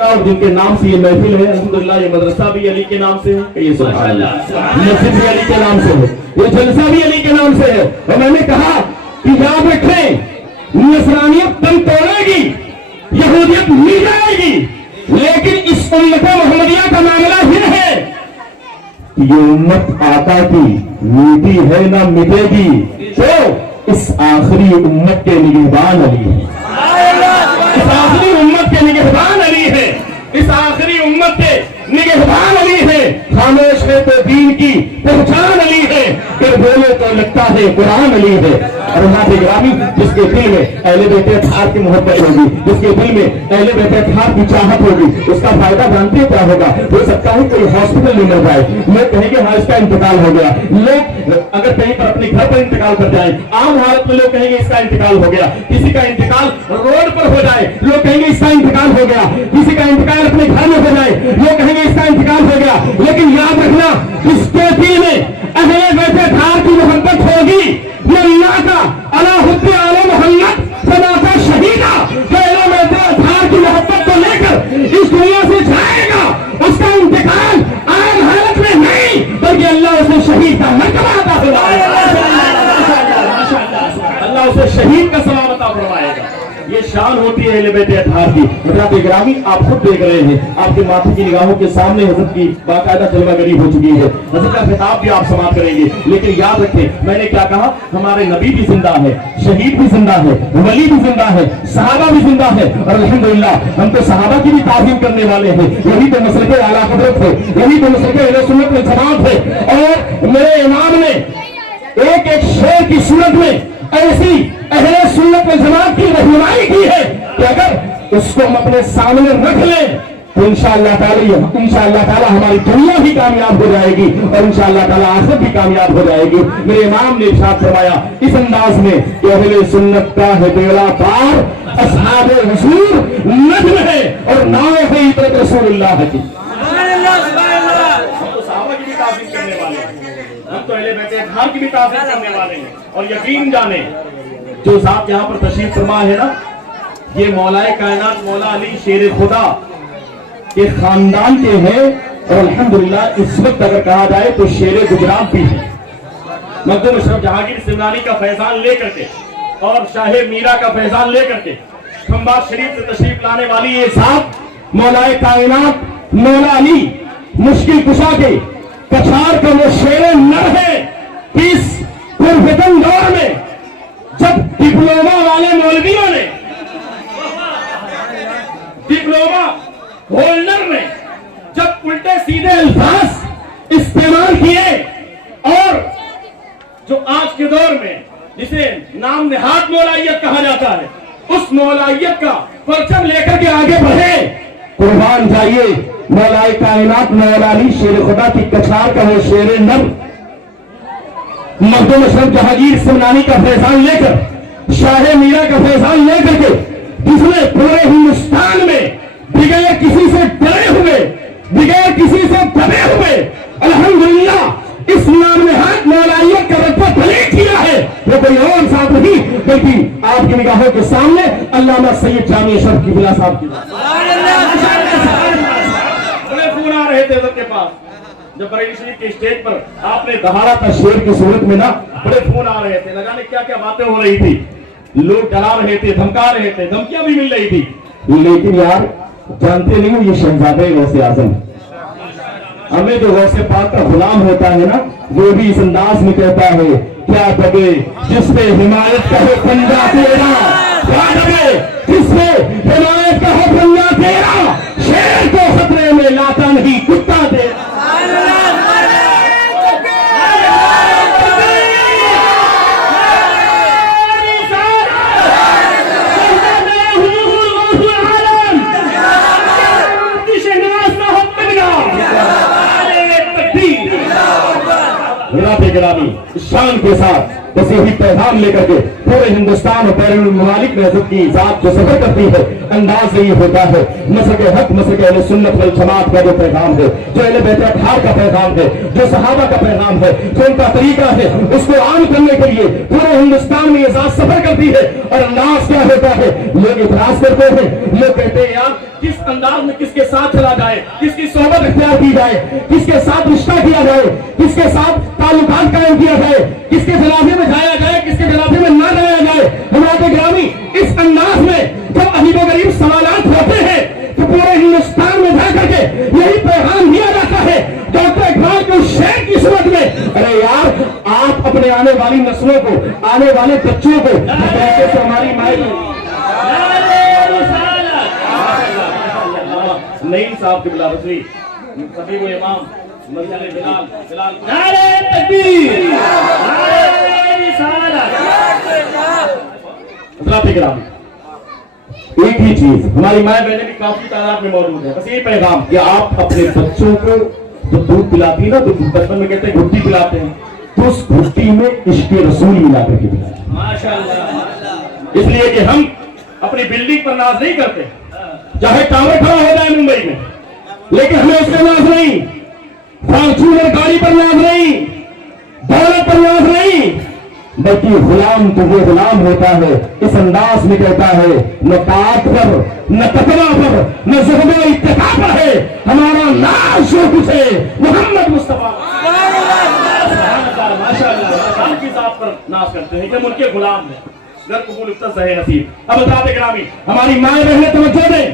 اور جن کے نام سے یہ محفل ہے الحمدللہ یہ مدرسہ بھی علی کے نام سے ہے, یہ سبحان اللہ, مسجد بھی علی کے نام سے ہے, یہ جلسہ بھی علی کے نام سے ہے. اور میں نے کہا کہ یاد رکھیں نصرانیت دم توڑے گی, یہودیت مل جائے گی, لیکن اس امت محمدیہ کا معاملہ یہ ہے کہ یہ امت آقا کی میٹھی ہے نہ مٹے گی, تو اس آخری امت کے نگہبان علی ہے, اس آخری امت کے نگہبان علی ہے, اس آخری امت کے نگہبان علی ہے. خاموش ہے تو دین کی پہچان علی ہے, پھر بولے تو لگتا ہے قرآن علی ہے. اور اللہ کے گرامی جس کے دل میں اہل بیت اطہار کی محبت ہوگی, جس کے دل میں اہل بیت اطہار کی چاہت ہوگی, اس کا فائدہ جانتے کیا ہوگا؟ ہو سکتا ہے کوئی ہاسپٹل میں مر جائے, لوگ کہیں گے ہاں اس کا انتقال ہو گیا, لوگ اگر کہیں پر اپنے گھر پر انتقال کر جائیں عام حالت میں لوگ کہیں گے اس کا انتقال ہو گیا, کسی کا انتقال روڈ پر ہو جائے لوگ کہیں گے اس کا انتقال ہو گیا, کسی کا انتقال اپنے گھر میں ہو جائے لوگ کہیں گے اس کا انتقال ہو گیا. لیکن یاد رکھنا جس کے دل میں اہل بیت اطہار کی محبت ہوگی یہ اللہ کا علی حب آل محمد فمات شہیدا, جو اہل بیت اطہار کی محبت کو لے کر اس دنیا سے جائے گا اس کا انتقال عام حالت میں نہیں بلکہ اللہ اسے شہید کا مرتبہ عطا فرمائے گا, اللہ اسے شہید کا ثواب عطا فرمائے گا. یہ شان ہوتی ہے اہل بیت اطہار کی. حضرات گرامی آپ خود دیکھ رہے ہیں, آپ کے ماتھے کی نگاہوں کے سامنے حضرت کی باقاعدہ جلوہ گری ہو چکی ہے, حضرت کا خطاب بھی آپ سماعت کریں گے. لیکن یاد رکھیں میں نے کیا کہا, ہمارے نبی بھی زندہ ہے, شہید بھی زندہ ہے, ولی بھی زندہ ہے, صحابہ بھی زندہ ہے, اور الحمدللہ ہم تو صحابہ کی بھی تعظیم کرنے والے ہیں. یہی تو مسلک اعلیٰ حضرت ہے, یہی تو مسلک اہل سنت والجماعت ہے. اور میرے امام نے ایک ایک شعر کی صورت میں ایسی اہل سنت والجماعت کی رہنمائی کی ہے کہ اگر اس کو ہم اپنے سامنے رکھ لیں تو انشاءاللہ تعالی ہماری دنیا بھی کامیاب ہو جائے گی اور انشاءاللہ تعالی آخرت بھی کامیاب ہو جائے گی. میرے امام نے ارشاد فرمایا اس انداز میں کہ اہل سنت کا ہے بیڑا پار, اصحاب حضور نجم ہے اور نام ہے عطرت رسول اللہ کی. ہم تو صحابہ کی بھی تعظیم کرنے والے ہیں, ہم تو اہل بیت اطہار کی بھی تعظیم کرنے والے ہیں. اور یقین جانے جو ذات یہاں پر تشریف فرما ہے نا, یہ مولا کائنات مولا علی شیر خدا کے خاندان کے ہیں, اور الحمدللہ اس وقت اگر کہا جائے تو شیر گجرات بھی ہے. مخدوم اشرف جہانگیر سمنانی کا فیضان لے کر کے اور شاہ میرا کا فیضان لے کر کے کھمبات شریف سے تشریف لانے والی یہ ذات مولا کائنات مولا علی مشکل کشا کے کچھار کا وہ شیر نر ہے. اس پرفتن دور میں جب ڈپلوما والے مولویوں نے ڈپلوما ہولڈر نے جب الٹے سیدھے الفاظ استعمال کیے اور جو آج کے دور میں جسے نام نہاد مولائیت کہا جاتا ہے اس مولائیت کا پرچم لے کر کے آگے بڑھے, قربان جائیے مولا کائنات مولا علی شیر خدا کی کچھار کا وہ شیر نر مخدوم اشرف جہانگیر سمنانی کا فیضان لے کر شاہ میرا کا فیضان لے کر کے جس نے پورے ہندوستان میں بغیر کسی سے ڈرے ہوئے بغیر کسی سے دبے ہوئے الحمدللہ اس نام نہاد مولائیت کا رتبہ بلند کیا ہے, وہ کوئی اور ذات نہیں بلکہ آپ کی نگاہوں کے سامنے علامہ سید جامی اشرف کی بلا صاحب کی. بڑے فون آ رہے تھے حضرت کے پاس جب بریلی شریف کے اسٹیج پر آپ نے دہاڑا تھا شیر کی صورت میں نا, بڑے فون آ رہے تھے, نہ جانے کیا کیا باتیں ہو رہی تھی, لوگ ڈرا رہے تھے, دھمکا رہے تھے, دھمکیاں بھی مل رہی تھی. لیکن یار جانتے نہیں ہو یہ شہزادہ غوث اعظم, ہمیں جو غوث پاک کا غلام ہوتا ہے نا وہ بھی اس انداز میں کہتا ہے کیا دبے جس پہ حمایت کا ہو پنجا تیرا, کیا دبے جس پہ حمایت کا ہو پنجا تیرا, شیر کو خطرے میں لاتا نہیں کتا تیرا. شان کے ساتھ بس یہی پیغام لے کر کے پورے ہندوستان اور بیرون الممالک میں حضرت کی ذات جو سفر کرتی ہے अंदाज नहीं होता है। मसलक हक, मसलक अहले सुन्नत वल जमात का जो पैगाम है, जो अहले बैत अतहार का पैगाम है, जो सहाबा का पैगाम है, जो उनका तरीका है, उसको आम करने के लिए पूरे हिंदुस्तान में ये जात सफर करती है। और अंदाज क्या होता है, लोग इतराज करते हैं, लोग कहते हैं यार किस अंदाज में किसके साथ चला जाए, किसकी सोहबत इख्तियार की जाए, किसके साथ रिश्ता किया जाए, किसके साथ ताल्लुकात कायम किया जाए, किसके जनाजे में जाया जाए, किसके जनाजे में ना जाया जाए। हमारे ग्रामी इस अंदाज में जब अजीब गरीब सवालात होते हैं तो पूरे हिंदुस्तान में जा करके यही पैगाम दिया जाता है डॉक्टर इकबाल के शेर की सूरत में, अरे यार आप अपने आने वाली नस्लों को, आने वाले बच्चों को से हमारी माई नहीं साहब की बिलावसी सभी को इमाम मस्जिद बिलाल बिलाल नारे तकबीर नारे रिसालत। एक ही चीज, हमारी माए बहनें भी काफी तादाद में मौजूद है, बस ये पैगाम कि आप अपने बच्चों को जो दूध पिलाती है ना, तो बचपन में कहते हैं घुट्टी पिलाते हैं, तो उस घुट्टी में इश्क रसूल मिला करके पिलाते माशाअल्लाह। इसलिए कि हम अपनी बिल्डिंग पर नाज नहीं करते, चाहे टावर खड़ा हो जाए मुंबई में, लेकिन हमें उस पर नाज नहीं, फॉर्च्यूनर गाड़ी पर नाज नहीं, दौलत पर नाज नहीं, बल्कि गुलाम तो वो गुलाम होता है इस अंदाज में कहता है न ताक पर, न तकवा पर, न ज़ुहद इत्तिका पर है हमारा नाज जो कुछ है मोहम्मद मुस्तफा माशाअल्लाह की जात पर नाज करते हैं कि हम उनके गुलाम हैं। घर कबूल इफ्ता सहे नसीब। अब बताते ग्रामी हमारी माए बहने तवज्जो दें,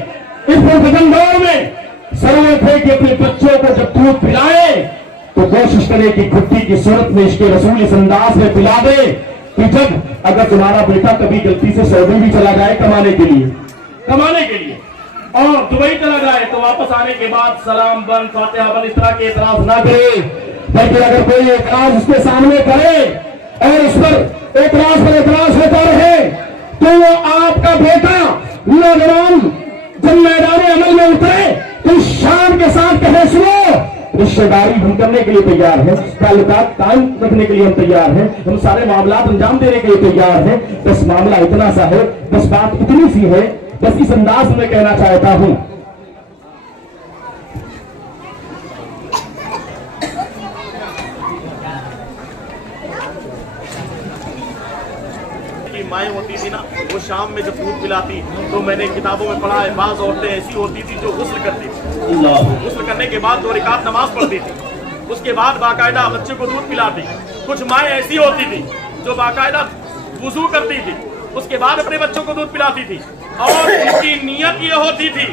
इस पुरफजन दौर में जरूरत है कि अपने बच्चों को जब दूध पिलाए तो कोशिश करें कि घुट्टी की सूरत में इश्क रसूल इस अंदाज में पिला दे कि जब अगर तुम्हारा बेटा कभी गलती से सऊदी भी चला जाए कमाने के लिए और दुबई चला जाए तो वापस आने के बाद सलाम बंद, फातिहा बंद, इस तरह के एतराज ना करे, बल्कि अगर कोई एतराज उसके सामने करे और उस पर एतराज होता रहे तो वो आपका बेटा नौजवान जब मैदान अमल में उतरे तो शान के साथ कहे सुनो रिश्तेदारी हम करने के लिए तैयार हैं, ताल्लुकात कायम रखने के लिए हम तैयार हैं, हम सारे मामलात अंजाम देने के लिए तैयार हैं, बस मामला इतना सा है, बस बात इतनी सी है, बस इस अंदाज में कहना चाहता हूं। माएँ होती थी ना, वो शाम में जब दूध पिलाती तो मैंने किताबों में पढ़ा है बाज़ औरतें ऐसी होती थी जो गुस्ल करती थी, गुस्ल करने के बाद 2 रकात नमाज पढ़ती थी, उसके बाद बाकायदा बच्चे को दूध पिलाती। कुछ माएँ ऐसी होती थी जो बाकायदा वुजू करती थी, उसके बाद अपने बच्चों को दूध पिलाती थी और उनकी नीयत ये होती थी,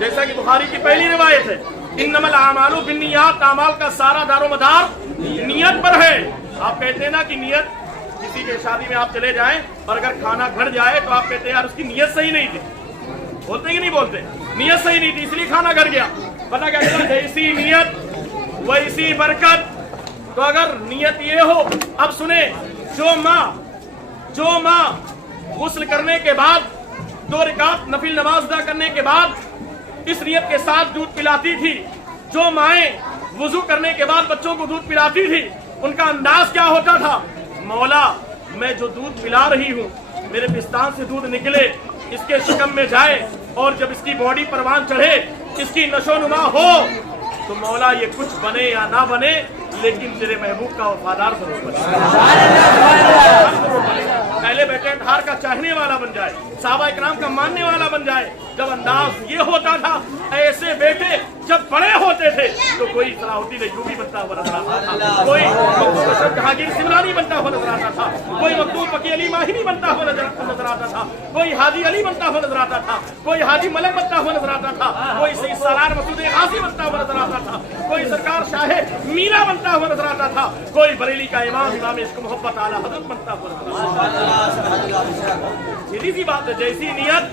जैसा कि बुखारी की पहली रिवायत है, इन्नमल आमालु बिन्नियात, अमाल का सारा दारोमदार नियत पर है। आप कहते हैं ना कि नियत, किसी के शादी में आप चले जाएं और अगर खाना घट जाए तो आप कहते हैं यार उसकी नियत सही नहीं थी, बोलते कि नहीं बोलते, नियत सही नहीं थी इसलिए खाना घट गया। पता क्या चला, जैसी नियत वैसी बरकत। तो अगर नियत ये हो, अब सुने, जो माँ गुस्ल करने के बाद 2 रकात नफिल नमाज अदा करने के बाद इस नियत के साथ दूध पिलाती थी, जो माएँ वुजू करने के बाद बच्चों को दूध पिलाती थी, उनका अंदाज क्या होता था, मौला मैं जो दूध पिला रही हूँ मेरे पिस्तान से दूध निकले, इसके शिकम में जाए और जब इसकी बॉडी परवान चढ़े, इसकी नशोनुमा हो, तो मौला ये कुछ बने या ना बने लेकिन तेरे महबूब का वफादार जरूर बने, पहले बेटे अतहार का चाहने वाला बन जाए, साहबा इकराम का मानने वाला बन जाए। जब अंदाज ये होता था, ऐसे बेटे जब बड़े होते थे तो कोई सलाहुद्दीन अय्यूबी बनता हुआ नजर आता था, कोई जहांगीर सिमरानी बनता हुआ नजर आता था, कोई मखदूम फकीर अली माहिरी बनता हुआ नजर आता था, कोई हाजी अली बनता हुआ नजर आता था, कोई हाजी मलक बनता हुआ नजर आता था, कोई सैयद सालार मसूद गाजी बनता हुआ नजर आता था, कोई सरकार शाहे मीरा बनता हुआ नजर आता था, कोई बरेली का इमाम इश्क मोहब्बत आला हजरत बनता हुआ नजर आता था। सीधी सी बात है, जैसी नियत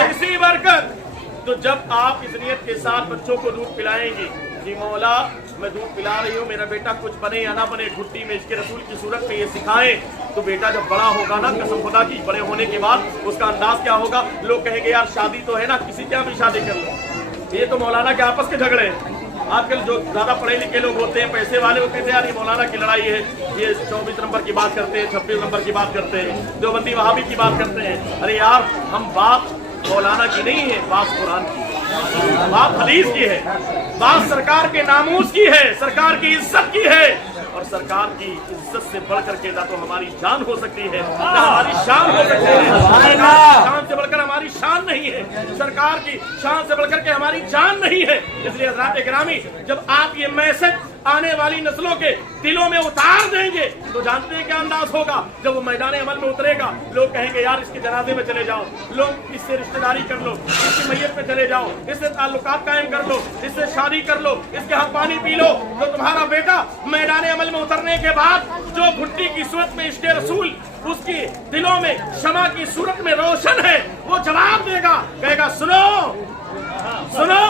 वैसी बरकत। तो जब आप इस नियत के साथ बच्चों को दूध पिलाएंगे कि मौला मैं दूध पिला रही हूँ, मेरा बेटा कुछ बने या ना बने, घुट्टी में इसके रसूल की सूरत में ये सिखाएं, तो बेटा जब बड़ा होगा ना, कसम खुदा की, बड़े होने के बाद उसका अंदाज क्या होगा, लोग कहेंगे यार शादी तो है ना, किसी क्या भी शादी कर लो, ये तो मौलाना के आपस के झगड़े हैं, आजकल जो ज्यादा पढ़े लिखे लोग होते हैं, पैसे वाले, वो कहते हैं यार ये मौलाना की लड़ाई है, ये 24 नंबर की बात करते हैं, 26 नंबर की बात करते हैं, देवबंदी वहाबी की बात करते हैं। अरे यार, हम बात मौलाना की नहीं है, बात कुरान की है, बात हदीस की है, बात सरकार के नामूस की है, सरकार की इज्जत की है। और सरकार की इज्जत से बढ़ करके ना तो हमारी जान हो सकती है, ना हमारी शान हो सकती है। सरकार की शान से बढ़कर हमारी शान नहीं है, सरकार की शान से बढ़कर के हमारी जान नहीं है। इसलिए हज़रात गिरामी, जब आप ये मैसेज आने वाली नस्लों के दिलों में उतार देंगे तो जानते हैं क्या अंदाज होगा। जब वो मैदान अमल में उतरेगा, लोग कहेंगे यार इसके जनाजे में चले जाओ, लोग इससे रिश्तेदारी कर लो, इसकी मैयत में चले जाओ, इससे ताल्लुकात कायम कर लो, इससे शादी कर लो, इसके हाथ पानी पी लो। तो तुम्हारा बेटा मैदान अमल में उतरने के बाद जो भुट्टी की सूरत में इश्क़ रसूल उसकी दिलों में शमा की सूरत में रोशन है, वो जवाब देगा, कहेगा सुनो सुनो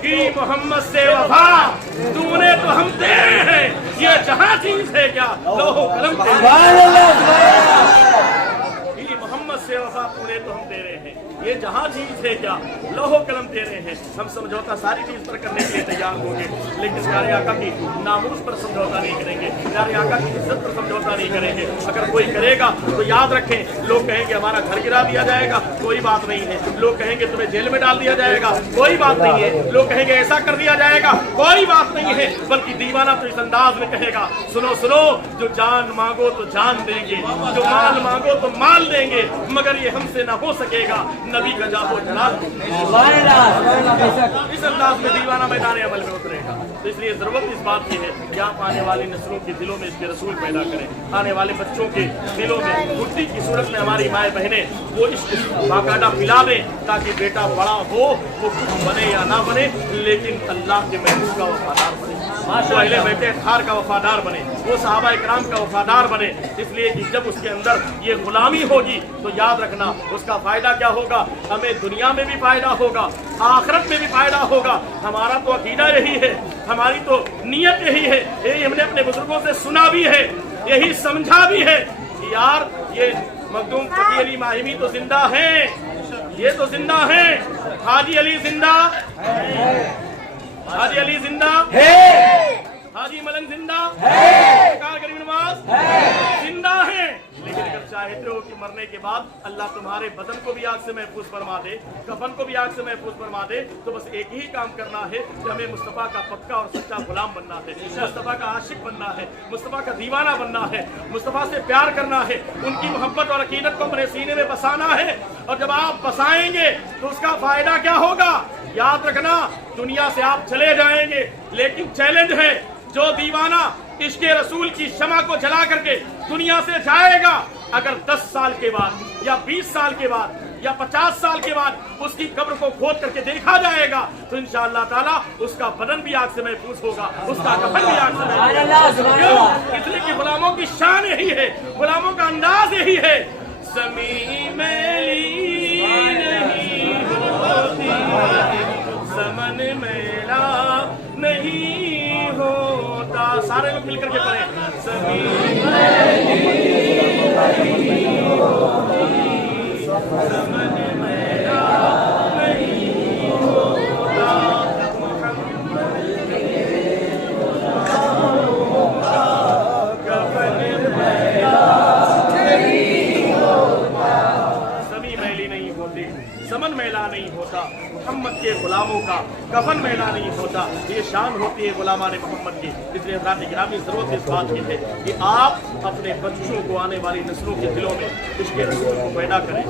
कि मोहम्मद से वफा तूने तो हम तेरे हैं, ये जहां चीज है क्या लोहो कलम कि मोहम्मद से वफा तूने तो हम तेरे हैं, ये जहां चीज है क्या लोहो कलम तेरे हैं। हम समझौता सारी चीज पर करने के लिए तैयार होंगे, लेकिन प्यारे आका की नामूस पर समझौता नहीं करेंगे, प्यारे आका की इज्जत पर समझौता नहीं करेंगे। अगर कोई करेगा तो याद रखें, लोग कहेंगे हमारा घर गिरा दिया जाएगा, कोई बात नहीं है। लोग कहेंगे तुम्हें जेल में डाल दिया जाएगा, कोई बात नहीं है। लोग कहेंगे ऐसा कर दिया जाएगा, कोई बात नहीं है। बल्कि दीवाना तो इस अंदाज में कहेगा, सुनो सुनो, जो जान मांगो तो जान देंगे, जो माल मांगो तो माल देंगे, मगर ये हमसे ना हो सकेगा नबी का जाहो जलाल। इस अंदाज में दीवाना मैदान अमल में उतरेगा। तो इसलिए जरूरत इस बात की है कि आप आने वाली नस्लों के दिलों में इसके रसूल पैदा करें, आने वाले बच्चों के दिलों में बुद्धि की सूरत में हमारी माए बहनें वो इश्क बाकायदा पिला दें, ताकि बेटा बड़ा हो वो कुछ बने या ना बने, लेकिन अल्लाह के महबूब का वफादार बने, वो अहले बैत अत्हार का वफादार बने, वो सहाबा इकराम का वफादार बने। इसलिए कि जब उसके अंदर ये गुलामी होगी तो याद रखना उसका फायदा क्या होगा, हमें दुनिया में भी फायदा होगा, आखिरत में भी फायदा होगा। हमारा तो अकीदा यही है, हमारी तो नीयत यही है, यही हमने अपने बुजुर्गों से सुना भी है, यही समझा भी है कि यार ये मखदूम फकी अली माहिमी तो जिंदा हैं, ये तो जिंदा हैं, हाजी अली जिंदा, हाजी अली जिंदा है, हाजी मलंग जिंदा है, गरीब नवाज जिंदा है। लेकिन अगर चाहते हो कि मरने के बाद अल्लाह तुम्हारे बदन को भी आग से महफूज फरमा दे, कफन को भी आग से महफूज फरमा दे, तो बस एक ही काम करना है कि हमें मुस्तफा का पक्का और सच्चा गुलाम बनना है, मुस्तफा का आशिक बनना है, मुस्तफा का दीवाना बनना है, मुस्तफा से प्यार करना है, उनकी मोहब्बत और अकीदत को अपने सीने में बसाना है। और जब आप बसाएंगे तो उसका फायदा क्या होगा, याद रखना, दुनिया से आप चले जाएंगे, लेकिन चैलेंज है, जो दीवाना इश्क़ रसूल की शमा को जला करके दुनिया से जाएगा, अगर 10 साल के बाद या 20 साल के बाद या 50 साल के बाद उसकी कब्र को खोद करके देखा जाएगा, तो इंशाअल्लाह ताला उसका बदन भी आग से महफूज होगा, उसका कफन भी आग से महफूज होगा। क्यों? इसलिए कि गुलामों की शान यही है, गुलामों का अंदाज यही है, ज़मीं मैली नहीं होती, समन मैला नहीं होता। सारे लोग मिलकर के पढ़े, ज़मीं नहीं होती, समन मैला नहीं होता, कफन मैला नहीं होता, ज़मीं मैली नहीं होती, समन मैला नहीं होता, मोहम्मद के गुलामों का कफन मैला नहीं होता। ये शान होती है गुलामान मोहम्मद की। इसलिए हज़रात गिरामी ज़रूरत इस बात की है कि आप अपने बच्चों को, आने वाली नस्लों के दिलों में इश्क़ रसूल को पैदा करें।